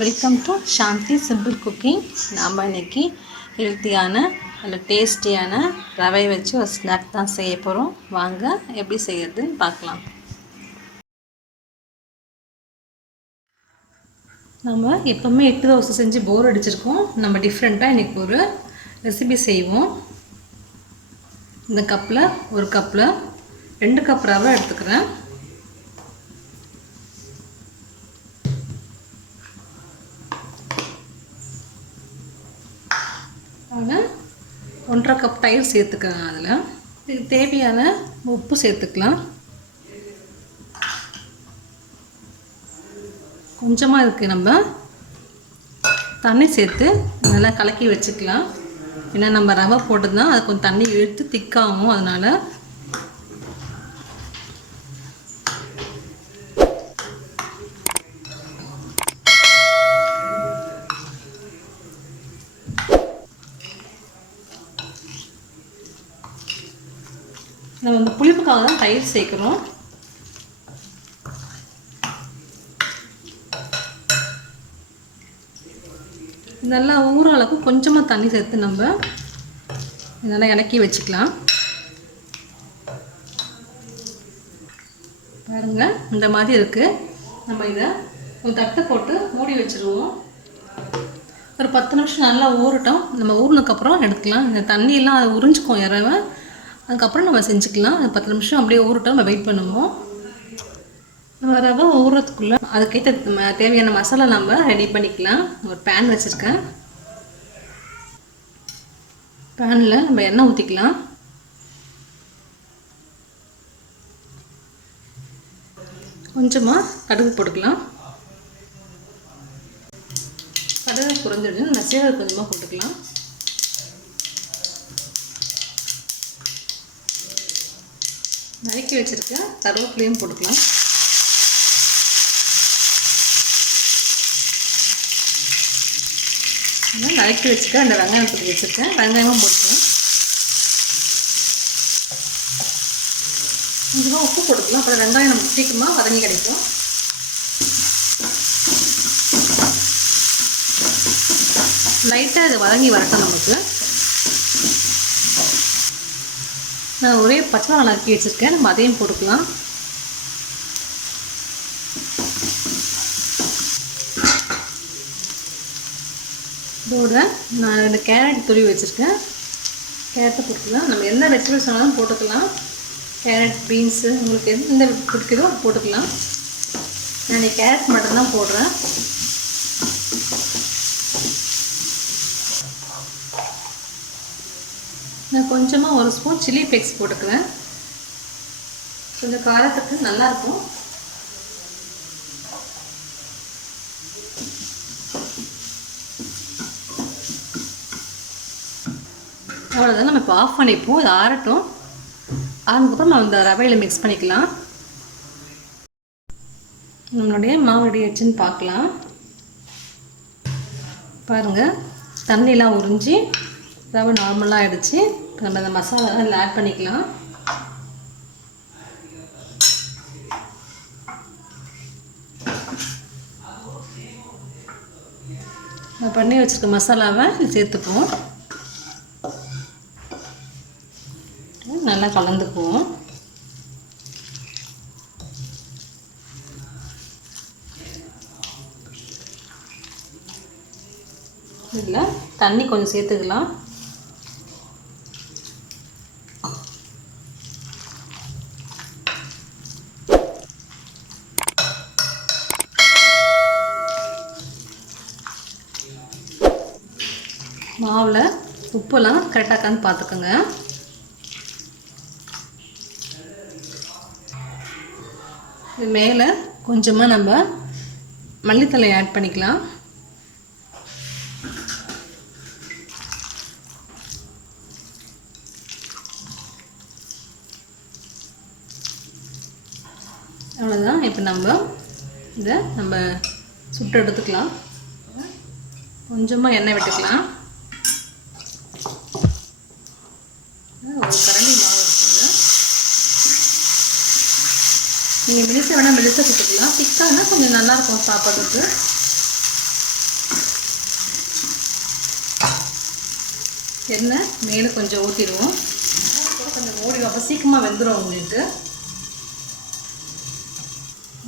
Welcome to Shanthi simple cooking. நாம் இன்றைக்கி ஹெல்த்தியான நல்ல டேஸ்டியான ரவை வச்சு ஒரு ஸ்நாக் தான் செய்ய போகிறோம். வாங்க எப்படி செய்யறதுன்னு பார்க்கலாம். நம்ம எப்போவுமே இட்லி தோசை செஞ்சு போர் அடிச்சிருக்கோம். நம்ம டிஃப்ரெண்ட்டாக இன்றைக்கி ஒரு ரெசிபி செய்வோம். இந்த கப்பில் ஒரு கப்பில் 2 கப் ரவை எடுத்துக்கிறேன். அதில் 1.5 கப் தயிர் சேர்த்துக்கிறேன். அதில் இதுக்கு தேவையான உப்பு சேர்த்துக்கலாம். கொஞ்சமாக இருக்குது, நம்ம தண்ணி சேர்த்து நல்லா கலக்கி வச்சுக்கலாம். ஏன்னா நம்ம ரவை போட்டு தான் அது கொஞ்சம் தண்ணி இழுத்து திக்காகும். அதனால் நம்ம இந்த புளிப்புக்காக தான் தயிர் சேர்க்குறோம். நல்லா ஊற அளவுக்கு கொஞ்சமாக தண்ணி சேர்த்து நம்ம நல்லா இறக்கி வச்சுக்கலாம். பாருங்கள், இந்த மாதிரி இருக்குது. நம்ம இதை ஒரு தட்டை போட்டு மூடி வச்சுருவோம். ஒரு 10 நிமிஷம் நல்லா ஊறட்டும். நம்ம ஊறினதுக்கப்புறம் எடுத்துக்கலாம். இந்த தண்ணியெல்லாம் அதை உறிஞ்சிக்கும் இரவை. அதுக்கப்புறம் நம்ம செஞ்சுக்கலாம். 10 நிமிஷம் அப்படியே ஊறட்டும், நம்ம வெயிட் பண்ணுவோம். நம்ம ரவை ஊறுறதுக்குள்ளே அதுக்கேற்ற தேவையான மசாலா நம்ம ரெடி பண்ணிக்கலாம். ஒரு பேன் வச்சுருக்கேன். பேனில் நம்ம எண்ணெய் ஊற்றிக்கலாம். கொஞ்சமாக கடுகு போட்டுக்கலாம். கடுகு குறைஞ்சிடுச்சு, நம்ம சீரகம் கொஞ்சமாக போட்டுக்கலாம். நறுக்கி வச்சுருக்க கருவேப்பிலையும் போட்டுக்கலாம். நறுக்கி வச்சுக்க அந்த வெங்காயம் போட்டு வச்சுருக்கேன். வெங்காயமும் போட்டுக்கலாம். கொஞ்சமாக உப்பு போட்டுக்கலாம். அப்புறம் வெங்காயம் நமக்கு சீக்கிரமாக வதங்கி கிடைக்கும். லைட்டாக இது வதங்கி வரட்டும். நமக்கு நான் ஒரே பச்சை மிளகாய் நறுக்கி வச்சுருக்கேன். நம்ம அதையும் போட்டுக்கலாம். இதோட நான் 2 கேரட் துருவி வச்சுருக்கேன். கேரட்டை போட்டுக்கலாம். நம்ம என்ன வெஜிடபிள்ஸ் வேணாலும் போட்டுக்கலாம். கேரட், பீன்ஸு, உங்களுக்கு எந்த பிடிக்குதோ போட்டுக்கலாம். நான் கேரட் மட்டும்தான் போடுறேன். நான் கொஞ்சமாக 1 ஸ்பூன் சில்லி ஃப்ளேக்ஸ் போட்டுக்குவேன். கொஞ்சம் காரத்துக்கு நல்லாயிருக்கும். அவ்வளோதான். நம்ம இப்போ ஆஃப் பண்ணிப்போம். இது ஆறட்டும். ஆனதுக்கப்புறம் நம்ம இந்த ரவையில் மிக்ஸ் பண்ணிக்கலாம். நம்மளுடைய மாவு ரெடி ஆச்சுன்னு பார்க்கலாம். பாருங்கள், தண்ணிலாம் உறிஞ்சி ரவை நார்மலாக ஆகிடுச்சு. நம்ம அந்த மசாலா இதில் ஆட் பண்ணிக்கலாம். நான் பண்ணி வச்சுருக்க மசாலாவை சேர்த்துக்குவோம். நல்லா கலந்துக்குவோம். இதில் தண்ணி கொஞ்சம் சேர்த்துக்கலாம். மாவில் உப்பெல்லாம் கரெக்டாக்கான்னு பார்த்துக்கோங்க. இது மேலே கொஞ்சமாக நம்ம மல்லித்தழை ஆட் பண்ணிக்கலாம். அவ்வளோதான். இப்போ நம்ம இதை சுட்டு எடுத்துக்கலாம். கொஞ்சமாக எண்ணெய் விட்டுக்கலாம். ஒரு கரண்டி மாவு இருக்குங்க. நீங்கள் மெலிசா வேணால் மெலிசா சுட்டுக்கலாம். திக்கானா கொஞ்சம் நல்லாயிருக்கும் சாப்பிட்றதுக்கு. எண்ணெய் மேலே கொஞ்சம் ஊற்றிடுவோம். கொஞ்சம் மூடி அப்போ சீக்கிரமாக வெந்துடும் உங்களுக்கு.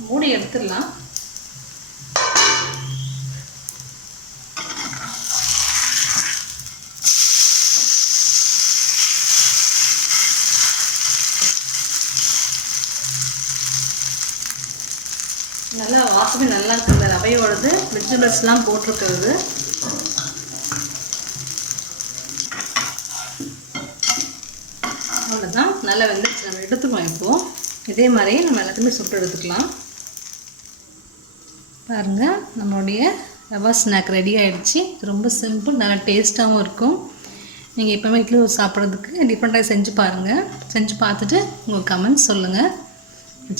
மூடி எடுத்துடலாம். நல்லா வாசமே நல்லா இருக்குது. இந்த ரவையோடது வெஜிடபிள்ஸ்லாம் போட்டிருக்கிறது. அவ்வளோதான், நல்லா வெந்துச்சு. நம்ம எடுத்துக்கலாம். இப்போது இதே மாதிரியே நம்ம எல்லாத்தையுமே சுட்டு எடுத்துக்கலாம். பாருங்கள், நம்மளுடைய ரவா ஸ்நாக் ரெடி ஆகிடுச்சு. ரொம்ப சிம்பிள், நல்லா டேஸ்ட்டாகவும் இருக்கும். நீங்கள் எப்போவுமே இட்லி சாப்பிட்றதுக்கு டிஃப்ரெண்ட்டாக செஞ்சு பாருங்கள். செஞ்சு பார்த்துட்டு உங்கள் கமெண்ட்ஸ் சொல்லுங்கள்.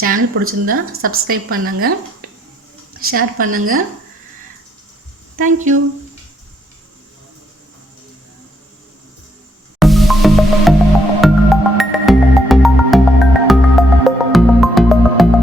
சேனல் பிடிச்சிருந்தா சப்ஸ்கிரைப் பண்ணுங்கள், ஷேர் பண்ணுங்கள். தேங்க்யூ.